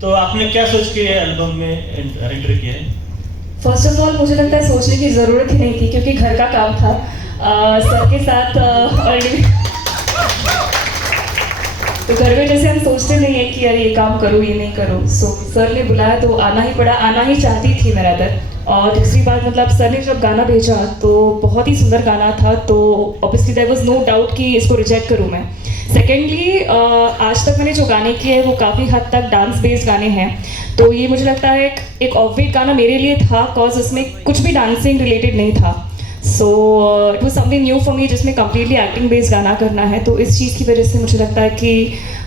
तो आपने क्या सोच के एल्बम में एंटर किया है? फ़र्स्ट ऑफ़ ऑल मुझे लगता है सोचने की ज़रूरत ही नहीं थी, क्योंकि घर का काम था। सर के साथ ऑलरेडी तो घर में जैसे हम सोचते नहीं है कि यार ये काम करूँ, ये नहीं करूँ। सो सर ने बुलाया तो आना ही पड़ा। आना ही चाहती थी मेरा रादर और दूसरी बात मतलब सर ने जब गाना भेजा तो बहुत ही सुंदर गाना था। तो obviously there was no doubt कि इसको रिजेक्ट करूँ मैं। सेकेंडली आज तक मैंने जो गाने किए हैं वो काफ़ी हद तक डांस बेस्ड गाने हैं। तो ये मुझे लगता है एक एक ऑफबीट गाना मेरे लिए था कॉज उसमें कुछ भी डांसिंग रिलेटेड नहीं था। So it was something new for me जिसमें कम्प्लीटली एक्टिंग बेस्ड गाना करना है। तो इस चीज़ की वजह से मुझे लगता है कि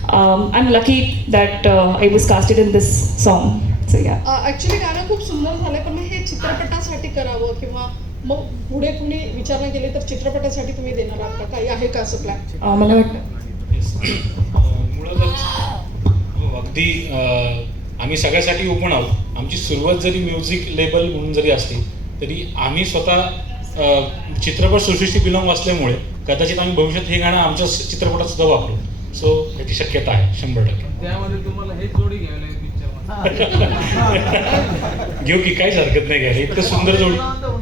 I am lucky that I was casted in this song actually गाणं खूप सुंदर झालंय पण हे चित्रपटासाठी करावं किंवा मग पुढे कुणी विचारणा केली तर चित्रपटासाठी तुम्ही देणार आहात का? काही आहे का असं प्लॅन मला वाटतं मुळातच अगदी आम्ही सगळ्यासाठी ओपन आहोत. आमची सुरुवात जरी म्युझिक लेबल म्हणून जरी असली तरी आम्ही स्वतः चित्रपट सृष्टीशी बिलॉंग असल्यामुळे कदाचित आम्ही भविष्यात हे गाणं आमच्या चित्रपटात सुद्धा वापरू. सो याची शक्यता आहे शंभर टक्के. त्यामध्ये तुम्हाला हे जोडी पिक्चर घेऊ की काहीच हरकत नाही घ्यायला. इतकं सुंदर जोडी.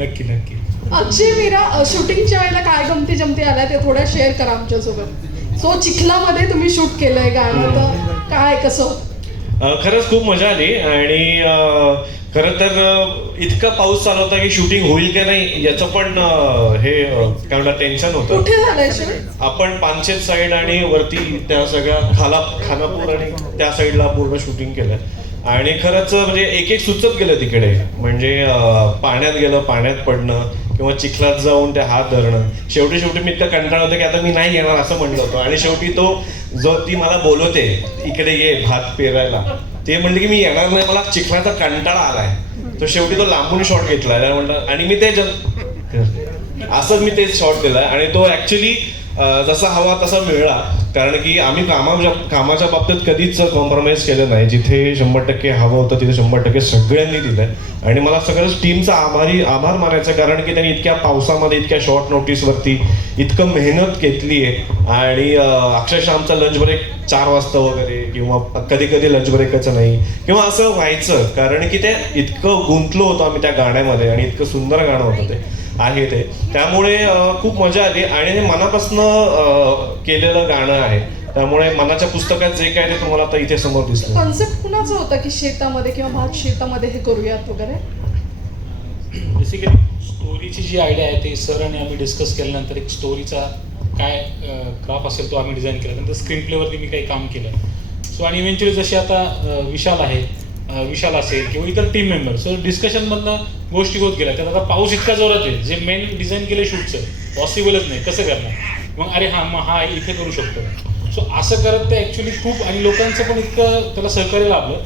नक्की नक्की. अक्षय मीरा शूटिंगच्या वेळेला काय गमती जमती आल्या ते थोड्या शेअर करा आमच्यासोबत. सो चिखलामध्ये तुम्ही शूट केलंय गाणं तर काय कसं? खरंच खूप मजा आली आणि खरं तर इतका पाऊस चालू होता की शूटिंग होईल की नाही याचं पण हे काय म्हणतात टेन्शन होतं. आपण पानशेत साईड आणि वरती त्या सगळ्या खाला खानापूर आणि त्या साईडला पूर्ण शूटिंग केलं. आणि खरंच म्हणजे एक एक सुचत गेलं तिकडे. म्हणजे पाण्यात गेलं पाण्यात पडणं किंवा चिखलात जाऊन ते हात धरणं. शेवटी शेवटी मी इतका कंटाळा होतं की आता मी नाही येणार असं म्हणलं होतं. आणि शेवटी तो जो ती मला बोलवते इकडे ये भात पेरायला. ते म्हणले की मी येणार नाही मला चिखलाचा कंटाळा आलाय. तो शेवटी तो लांबून शॉट घेतला. म्हणलं आणि मी ते जन- असंच मी तेच शॉट दिला आणि तो ऍक्च्युली जसा हवा तसा मिळला. कारण की आम्ही कामाच्या कामाच्या बाबतीत कधीच कॉम्प्रोमाइज केलं नाही. जिथे शंभर टक्के हवं होतं तिथे शंभर टक्के सगळ्यांनी दिलं आणि मला सगळंच टीमचा आभारी आभार मानायचा कारण की त्यांनी इतक्या पावसामध्ये इतक्या शॉर्ट नोटीसवरती इतकं मेहनत घेतली आहे. आणि अक्षरशः आमचा लंच ब्रेक चार वाजता वगैरे किंवा कधी कधी लंच ब्रेकचं नाही. किंवा असं व्हायचं कारण की ते इतकं गुंतलो होतो आम्ही त्या गाण्यामध्ये आणि इतकं सुंदर गाणं होतं ते. आहे ते. त्यामुळे खूप मजा आली आणि हे मनापासनं केलेलं गाणं आहे. त्यामुळे मनाच्या पुस्तकात जे काय ते तुम्हाला आता इथे समोर दिसलं कॉन्सेप्ट कुणाचा होता की शेतामध्ये किंवा भात शेतामध्ये हे करूयात वगैरे? बेसिकली स्टोरीची जी आयडिया आहे ते सर आणि आम्ही डिस्कस केल्यानंतर एक स्टोरीचा काय क्राफ असेल तो आम्ही डिझाईन केला. नंतर स्क्रीन प्लेवरती मी काही काम केलं. सो आणि इव्हेंच्युअली जशी आता विशाल आहे विशाल असेल किंवा इतर टीम मेंबर सो डिस्कशनमधनं गोष्टी होत गेल्या. त्यात आता पाऊस इतका जोरात आहे. जे मेन डिझाईन केलं शूटचं पॉसिबलच नाही. कसं करणार? मग अरे हा मग हा इथे करू शकतो. सो असं करत ते ॲक्च्युली खूप आणि लोकांचं पण इतकं त्याला सहकार्य लाभलं.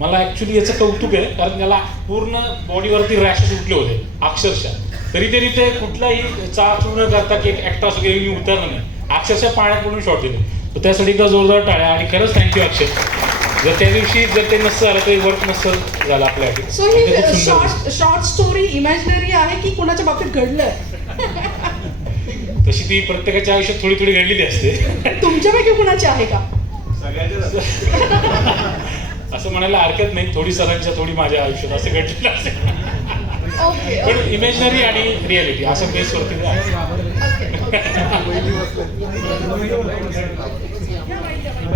मला ॲक्च्युली याचं कौतुक आहे कारण त्याला पूर्ण बॉडीवरती रॅशेस उठले होते अक्षरशः. तरी तरी ते कुठलाही चाच न करता की एक ॲक्ट्रेस वगैरे मी उतरलं नाही. अक्षरशः पाण्यात पडून शॉट दिले. तर त्यासाठी एकदा जोरदार टाळ्या. आणि खरंच थँक्यू अक्षर जर त्या दिवशी जर ते नसतं झालं तर वर्क नसतं झालं आपल्यासाठी. सो ही शॉर्ट शॉर्ट स्टोरी इमॅजिनरी आहे की कुणाच्या बाबतीत घडलंय? दिसतं. तशी ती प्रत्येकाच्या आयुष्यात थोडी थोडी घडलेली असते. तुमच्यापैकी कुणाची आहे का? असं म्हणायला हरकत नाही थोडी सरांच्या थोडी माझ्या आयुष्यात असं घडलेलं असेल पण इमॅजिनरी आणि रियालिटी असं बेस वरती आहे.